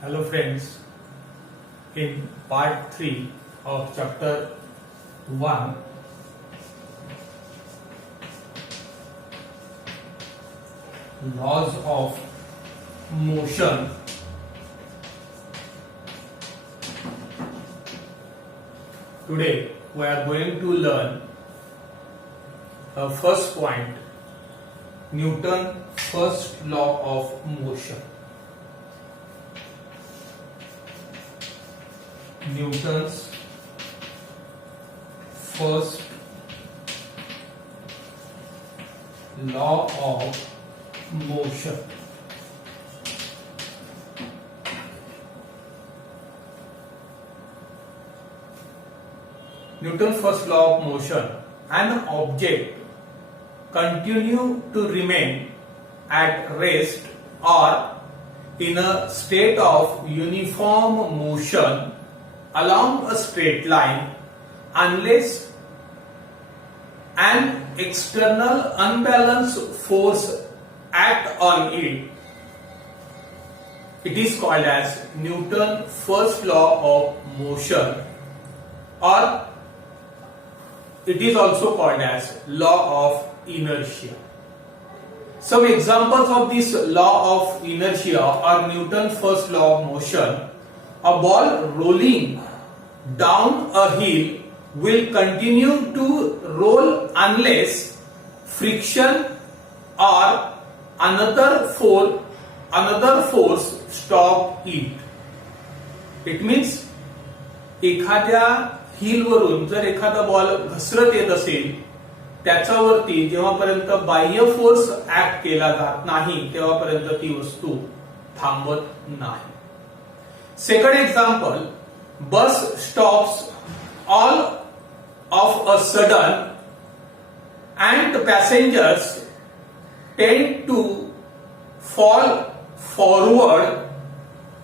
Hello friends, in part 3 of chapter 1, laws of motion, today we are going to learn a first point, Newton's first law of motion. Newton's first law of motion. Newton's first law of motion: an object continue to remain at rest or in a state of uniform motion along a straight line unless an external unbalanced force act on it. It is called as Newton's first law of motion, or it is also called as law of inertia. Some examples of this law of inertia are Newton's first law of motion. A ball rolling down a hill will continue to roll unless friction or another force stop it. It means एखाद्या हिल वरून जर एखादा ball घसरत येत असेल त्याच्यावरती जेव्हापर्यंत बाह्य force act केला जात नाही तेव्हापर्यंत ती वस्तू थांबत नाही. Second example, bus stops all of a sudden and passengers tend to fall forward.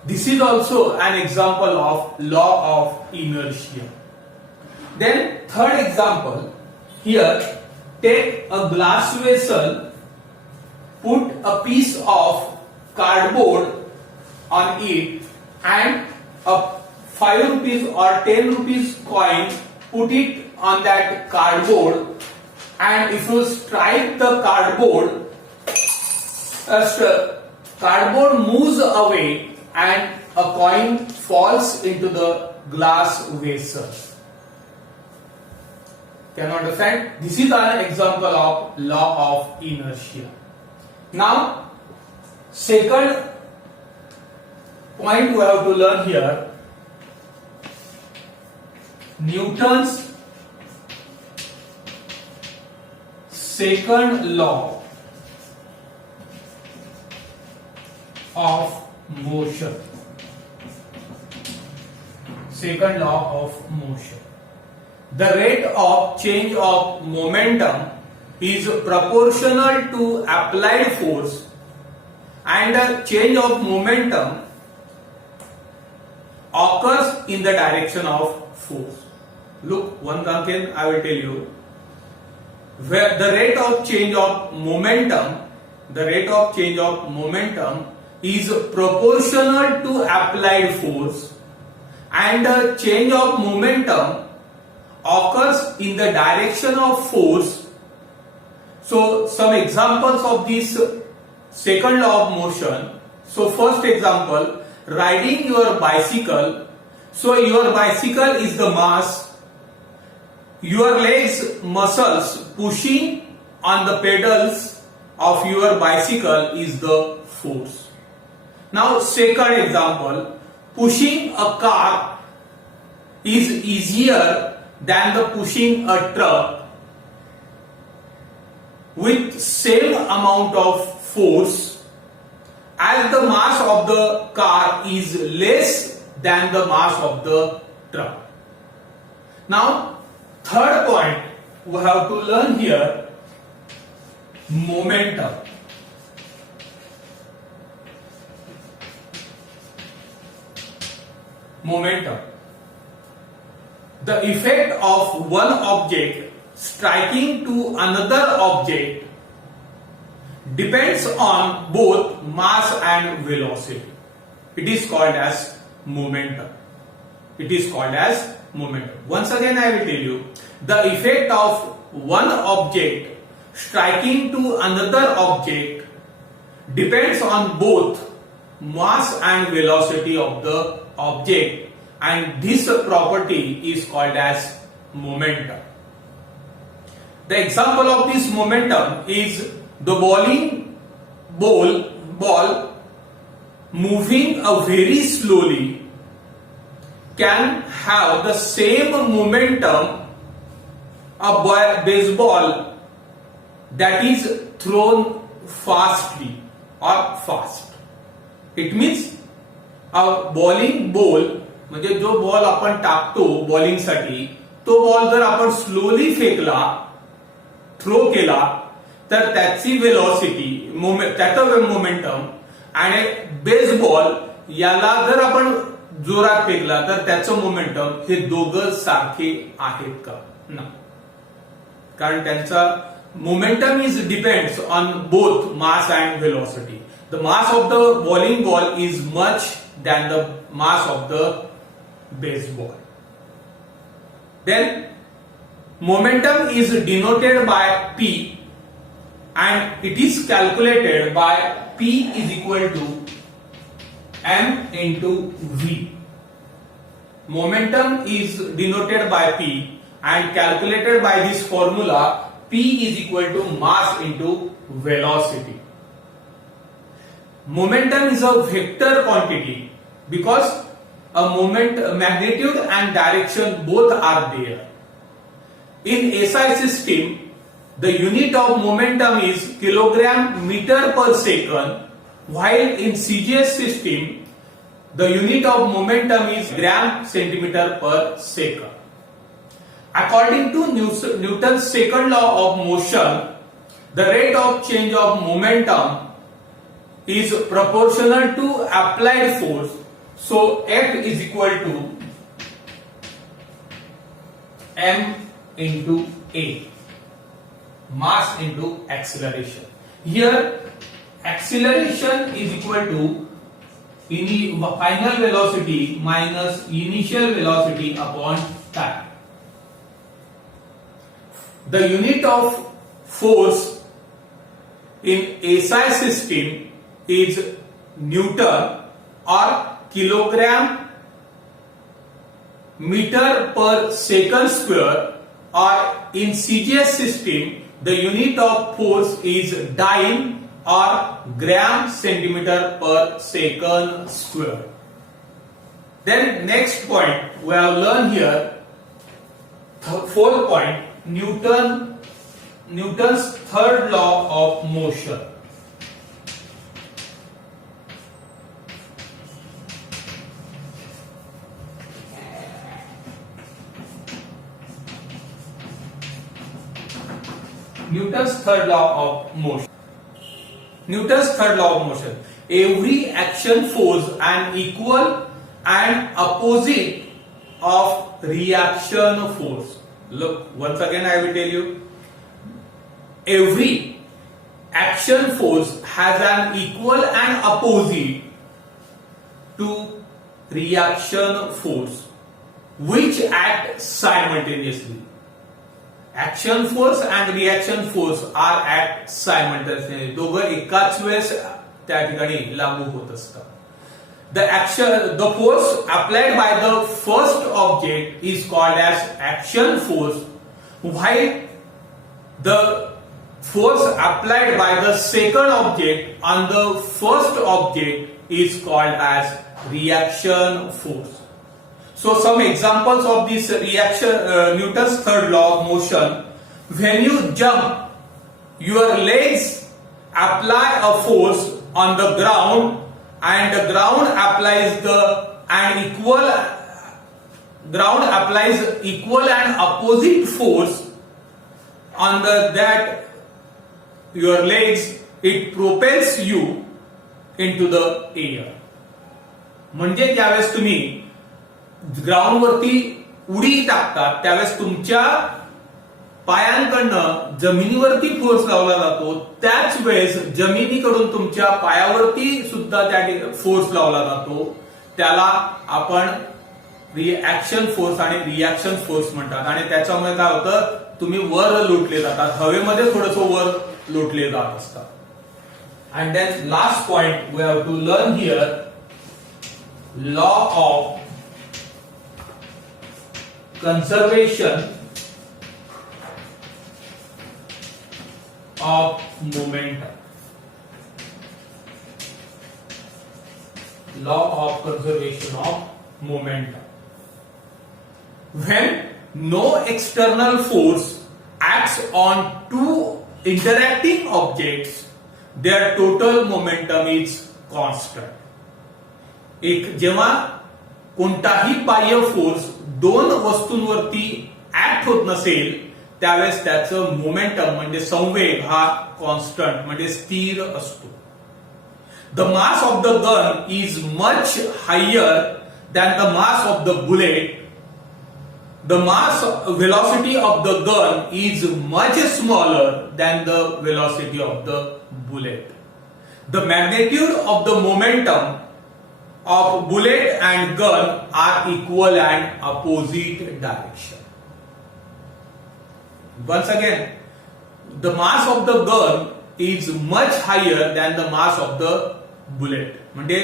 This is also an example of law of inertia. Then third example, here take a glass vessel, put a piece of cardboard on it and a 5 rupees or 10 rupees coin, put it on that cardboard, and if you strike the cardboard, cardboard moves away and a coin falls into the glass vessel. Can you understand? This is an example of law of inertia. Now, second point we have to learn here, Newton's second law of motion. Second law of motion. The rate of change of momentum is proportional to applied force, and the change of momentum occurs in the direction of force. Look, once again I will tell you, where the rate of change of momentum is proportional to applied force, and the change of momentum occurs in the direction of force. So some examples of this second law of motion. So first example, riding your bicycle. So your bicycle is the mass, your legs muscles pushing on the pedals of your bicycle is the force. Now second example, pushing a car is easier than the pushing a truck with same amount of force, as the mass of the car is less than the mass of the truck. Now, third point we have to learn here, momentum. Momentum. The effect of one object striking to another object depends on both mass and velocity. It is called as momentum. It is called as momentum. Once again I will tell you, the effect of one object striking to another object depends on both mass and velocity of the object, and this property is called as momentum. The example of this momentum is the bowling ball moving very slowly can have the same momentum a baseball that is thrown fastly or fast. It means a bowling ball म्हणजे जो ball आपण टाकतो bowling साठी, तो ball जर आपण slowly फेकला, throw केला, तर त्याची वेलोसिटी त्याचं मोमेंटम आणि बेसबॉल याला जर आपण जोरात फेकला तर त्याचं मोमेंटम हे दोघं सारखे आहेत का? नाही, कारण त्यांचा momentum is depends on both mass and velocity. The mass of the bowling ball is much than the mass of the baseball. Then momentum is denoted by P and it is calculated by P is equal to M into V. Momentum is denoted by P and calculated by this formula. P is equal to mass into velocity. Momentum is a vector quantity because a magnitude and direction both are there. In SI system, the unit of momentum is kilogram meter per second, while in CGS system, the unit of momentum is gram centimeter per second. According to Newton's second law of motion, the rate of change of momentum is proportional to applied force. So F is equal to M into A, mass into acceleration. Here acceleration is equal to final velocity minus initial velocity upon time. The unit of force in SI system is Newton or kilogram meter per second square, or in CGS system the unit of force is dyne or gram centimeter per second square. Then next point we have learned here, fourth point, Newton's third law of motion. Newton's third law of motion. Newton's third law of motion. Every action force an equal and opposite of reaction force. Look, once again I will tell you, every action force has an equal and opposite to reaction force which act simultaneously. Action force and reaction force are act simultaneously. दोघं एकाच वेळेस त्या ठिकाणी लागू होत असतात. The force applied by the first object is called as action force, while the force applied by the second object on the first object is called as reaction force. So some examples of this reaction, Newton's third law of motion. When you jump, your legs apply a force on the ground, and the ground applies equal and opposite force on that your legs. It propels you into the air. म्हणजे ज्यावेळेस तुम्ही ground वरती उडी टाकतात त्यावेळेस तुमच्या पायांकडनं जमिनीवरती force लावला जातो, त्याच वेळेस जमिनीकडून तुमच्या पायावरती सुद्धा त्या फोर्स लावला जातो. त्याला आपण रिॲक्शन फोर्स आणि रिॲक्शन फोर्स म्हणतात. आणि त्याच्यामुळे काय होतं, तुम्ही वर लोटले जातात, हवेमध्ये थोडंसं वर लोटले जात असतात. And then last point we have to learn here, law of conservation of momentum. Law of conservation of momentum. When no external force acts on two interacting objects, their total momentum is constant. एक जेव्हा कोणताही बाह्य force दोन वस्तूंवरती act होत नसेल, त्यावेळेस त्याचं momentum म्हणजे संवेग हा कॉन्स्टंट म्हणजे स्थिर असतो. The mass of the gun is much higher than the mass of the bullet. The mass velocity of the gun is much smaller than the velocity of the bullet. The magnitude of the momentum of bullet and gun are equal and opposite direction. Once again, the mass of the gun is much higher than the mass of the bullet. म्हणजे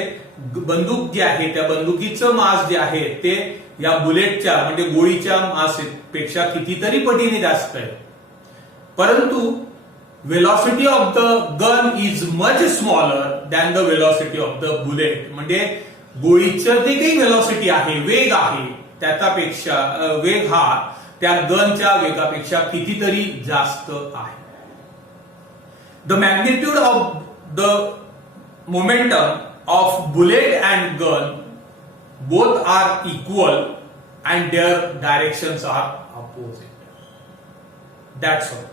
बंदूक जी आहे त्या बंदुकीचं मास जे आहे ते या बुलेटच्या म्हणजे गोळीच्या मास पेक्षा कितीतरी पटीने जास्त आहे. परंतु velocity of the gun is much smaller than the velocity of the bullet. म्हणजे गोळीचं जे काही व्हेलॉसिटी आहे, वेग आहे, त्याच्यापेक्षा वेग हा त्या गनच्या वेगापेक्षा कितीतरी जास्त आहे. The magnitude of the momentum of bullet and gun both are equal and their directions are opposite. That's all.